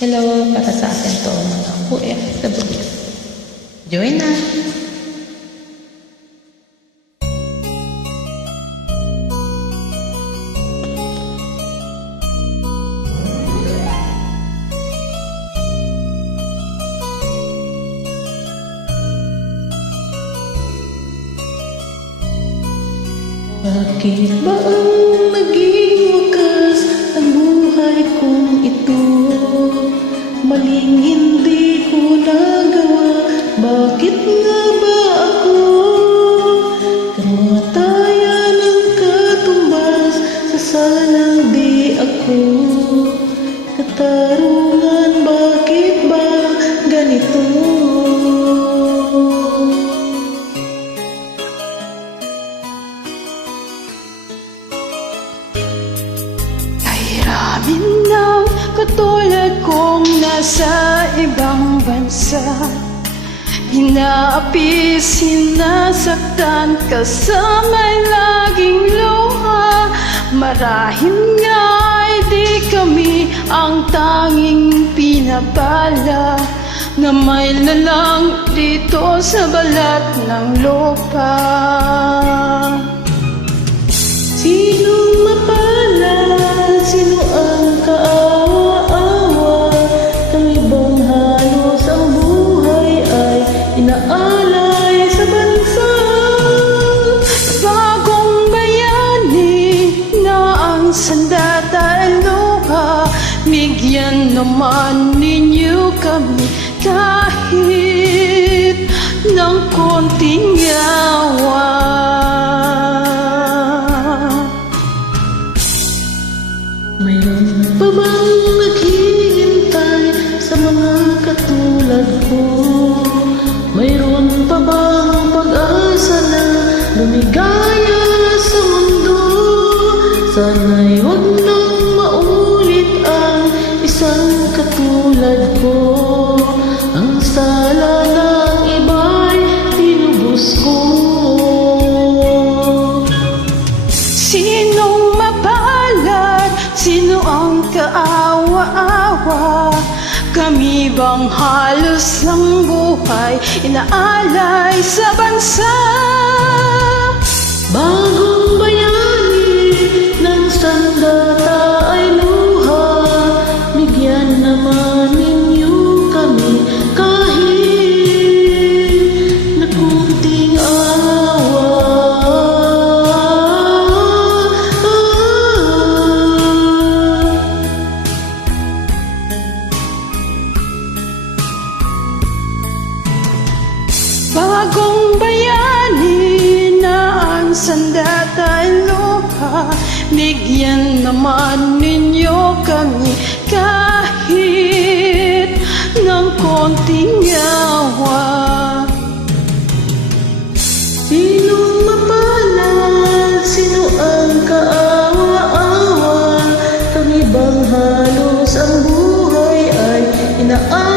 Hello, para sa atin to mga OFW. Join na! Bakit ba ang naging wakas ang buhay kong ito? Maling hindi ko nagawa, bakit nga ba ako? Kamatayan ang katumbas sa salang di ako. Katarungan, bakit ba ganito? Kahiramin ng katulad kong nasa ibang bansa, inaapi, sinasaktan, kasama'y laging luha. Marahil nga'y di kami ang tanging pinapala na may lalang dito sa balat ng lupa. Sinong mapalad? Sino ang kaawa-awa? Kami bang halos ang buhay ay inaalay sa bansa? Bagong bayani na ang sandata at luha, bigyan naman ninyo kami kahit ng konting yawa. Mayroon pa bang naghihintay sa mga katulad ko? Mayroon pa bang pag-asa na lumigaya sa mundo? Sana'y huwag nang maulit ang isang katulad ko. Ang sala ng iba'y tinubos ko. Sinong mapalad? Sino ang kaawa-awa? Kami bang halos ang buhay inaalay sa bansa? Bagong bayani ng sandata ay luha, bigyan naman ninyo kami kahit na kunting awa. Bagong bayani na ang sandata ay luha, bigyan naman ninyo kami kahit ng konting yawa. Sinong mapalad? Sino ang kaawa-awa? Kami bang halos ang buhay ay inaalay